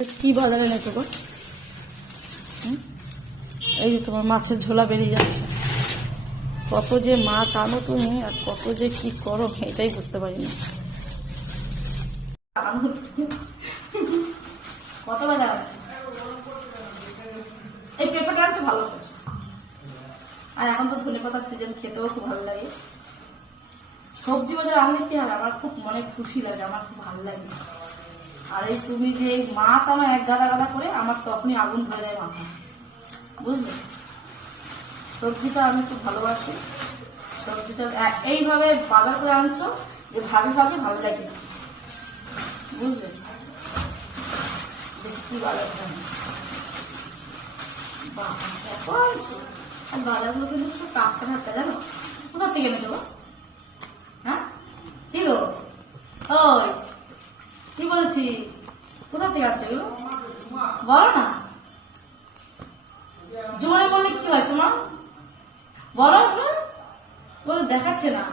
কি বাজারে এনেছো গো? এই যে তোমার মাছের ঝোলা বেরিয়ে যাচ্ছে। কত যে মাছ আনো তুমি আর কত যে কি করো এটাই বুঝতে পারি না। কত বাজার আছে? এই পেঁপেটা তো ভালো হয়েছে। আর এখন তো ধনে পাতার সিজন, খেতেও খুব ভালো লাগে। সবজি বাজার আনলে কি হয়, আমার খুব মনে খুশি লাগে, আমার খুব ভালো লাগে। আর এই তুমি যে মাছ আনো এক গাদা গাদা করে, আমার তখনই আগুন ধরে যায় মাথা, বুঝলে? সবজিটা আমি খুব ভালোবাসি। সবজিটা এইভাবে বাজার করে আনছো যে ভাবে ভাবে ভালো লাগে, বুঝলে? দেখি বাজার আনছো, আর বাজারগুলো কিন্তু খুব টাটকা টাটকা, জানো? কোথা থেকে এনেছো? হ্যাঁ কি গো? ওই কি বলছি, কোথা থেকে আসছে এগুলো বলো না। জোরে বললে কি হয় তোমার, বলো বলো, দেখাচ্ছে না,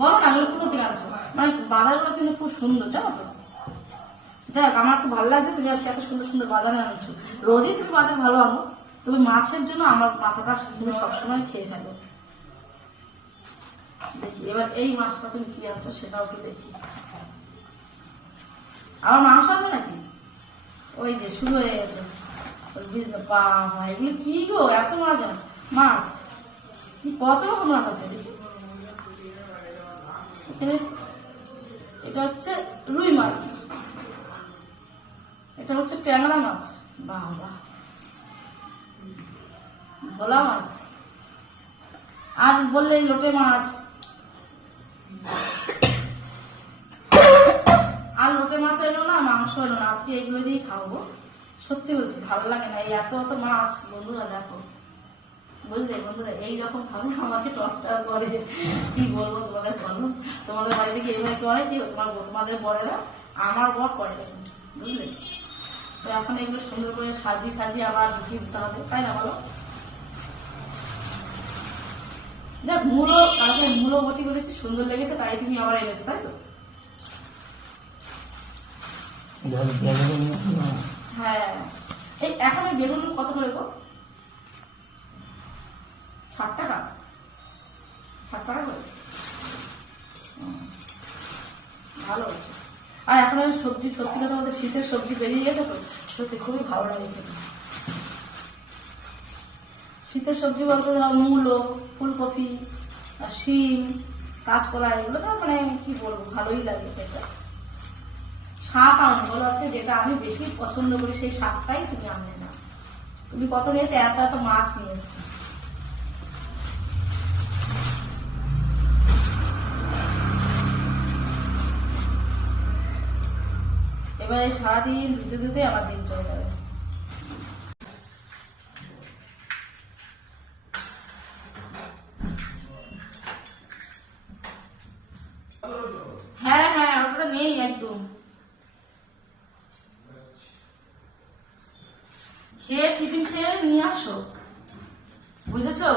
বলো না এগুলো কোথা থেকে আনছো। মানে বাজারগুলো কিন্তু খুব সুন্দর, জানো তো? যাক, আমার খুব ভালো লাগছে তুমি আজকে এত সুন্দর সুন্দর বাজারে আনছো। রোজই তুমি বাজার ভালো আনো, তুমি মাছের জন্য আমার মাথাটা তুমি সবসময় খেয়ে ফেলো। দেখি এবার এই মাছটা তুমি কি আনছো সেটাও কি দেখি। আবার মাংস আনবে নাকি? ওই যে শুরু হয়ে গেছে। বাবা এগুলো কি গো, এত মাছ মাছ কি, কত রকম মাছ আছে দেখি। এটা হচ্ছে রুই মাছ, এটা হচ্ছে ট্যাংরা মাছ, বাবা ভোলা মাছ, আর বললে লোটে মাছ। আর লোটে মাছ এলো না, মাংস এলো না, আজকে এইগুলো দিয়েই খাবো। সত্যি বলছি, ভালো লাগে না এই এত এত মাছ। বন্ধুরা দেখো, বুঝলে বন্ধুরা, এইরকম ভাবে আমাকে টর্চার করে, কি বলবো তোমাদের, বলো? তোমাদের বাড়িতে কি এইভাবে করে কি? তোমাদের বরেরা আমার বর করে, বুঝলে? তো এখন এগুলো সুন্দর করে সাজিয়ে সাজিয়ে আবার ঢুকিয়ে দিতে হবে, তাই না বলো? দেখ মূলো, কালকে মূলো বটি করেছি, সুন্দর লেগেছে, তাই তুমি আবার এনেছো, তাই তো? হ্যাঁ, এই এখন বেগুন কত করে গো? 60 টাকা, 60 টাকা করে, ভালো আছে। আর এখন সবজি, সত্যি কথা বলতে শীতের সবজি বেরিয়ে গেছে তো, সত্যি খুবই ভালো লাগে খেতে। শীতের সবজি বলতে মূলো, ফুলকপি, আর শিম, কাঁচকলা, এগুলো তো মানে কি বলবো, ভালোই লাগে খেতে। শাক আনবো আছে, যেটা আমি বেশি পছন্দ করি সেই শাকটাই তুমি আনলে না। তুমি কত নিয়েছো? এত এত মাছ নিয়ে এসছো। এবারে সারাদিন ধুতে ধুতে আমার দিন চলে যাবে। হ্যাঁ হ্যাঁ, ওটা নেই একদম। খেয়ে টিফিন খেয়ে নিয়ে আসো, বুঝেছো?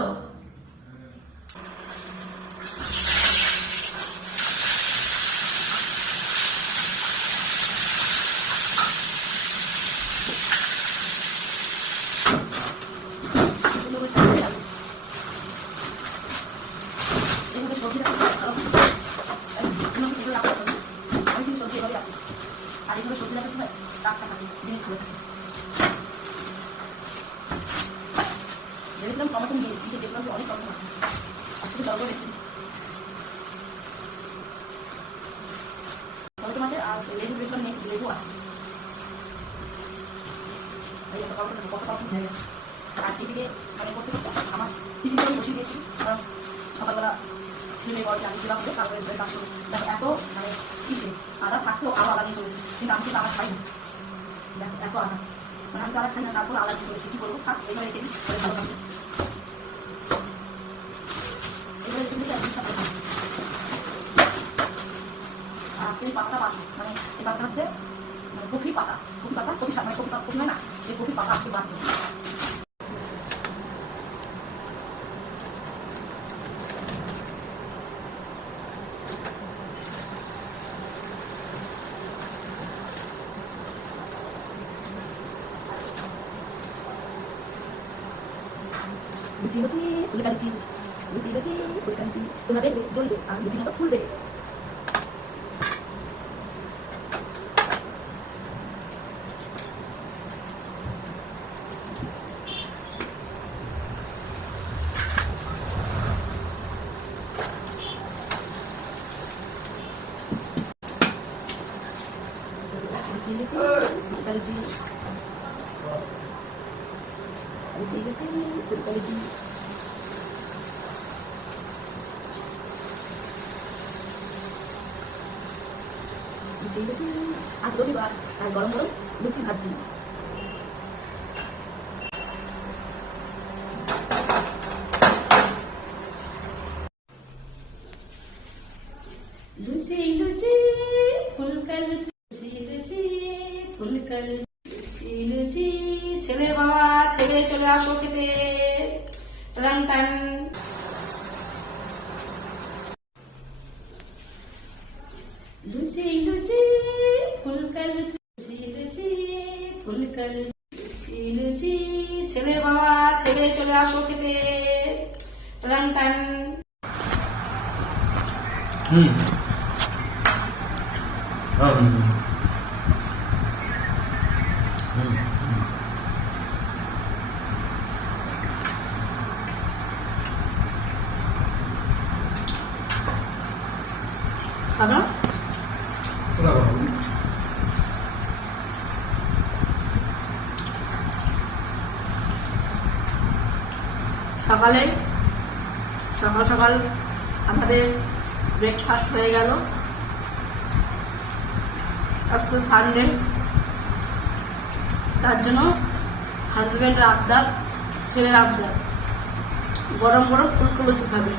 আর এগুলো সবজি রাখতে হয় টাটকা থাকে, জিনিস ভালো থাকে। ভেবেছিলাম টমেটো দিয়ে দিচ্ছি, দেখলাম যে অনেক টমেটো আছে, আসলে টমেটো রেখে টমেটো মাছের আর লেবু দেখলাম, লেবু আছে। কত টমেটো হয়ে গেছে। আর টিভিকে মানে করতে করতে আমার টিভিটা আমি বসিয়ে দিয়েছি, কারণ সকালবেলা ছেলে বলছে আমি সেবা করে তারপরে কাজ করবো। দেখো এত মানে কিসে আদা থাকতেও আরো আদা নিয়ে চলেছে, কিন্তু আমি কিন্তু আদা খাই না। দেখো এত আদা, মানে আমি তো আদা খাই না, তারপর আদা নিয়ে চলেছে। কি বলবো, থাক এবার রেখে দিই, ভালো থাকবে। এবার রেখে দিলে একদিন সাথে থাকবে। আর সেই পাতা পাতা, মানে এই পাতা হচ্ছে মানে কফি পাতা, কফি পাতা, কফি শাক, মানে কফি কফি হয় না, সেই কফি পাতা আজকে বাদ দেবো। লুচি লুচি ফুলকা লুচি, লুচি লুচি ফুলকা লুচি, তোমাদের জ্বলবে আর লুচি মতো ফুলবে। লুচি লুচি ফুলকা লুচি, লুচি লুচি ফুলকা লুচি। লুচি লুচি আজ রবিবার আর গরম গরম লুচি ভাবছি। লুচি লুচি ফুলকা লুচি, লুচি ফুলকা লুচি, লুচি। ছেলে বাবা ছেলে চলে আসো খেতে। টান টান। লুচি লুচি ফুলকা লুচি, লুচি ফুলকা লুচি, লুচি। ছেলে বাবা ছেলে চলে আসো খেতে। টান টান। খাবা? সকালে সকাল সকাল আমাদের ব্রেকফাস্ট হয়ে গেল। আজকে সানডে, তার জন্য হাজবেন্ডের আবদার, ছেলের আবদার গরম গরম ফুলকো লুচি খাবে।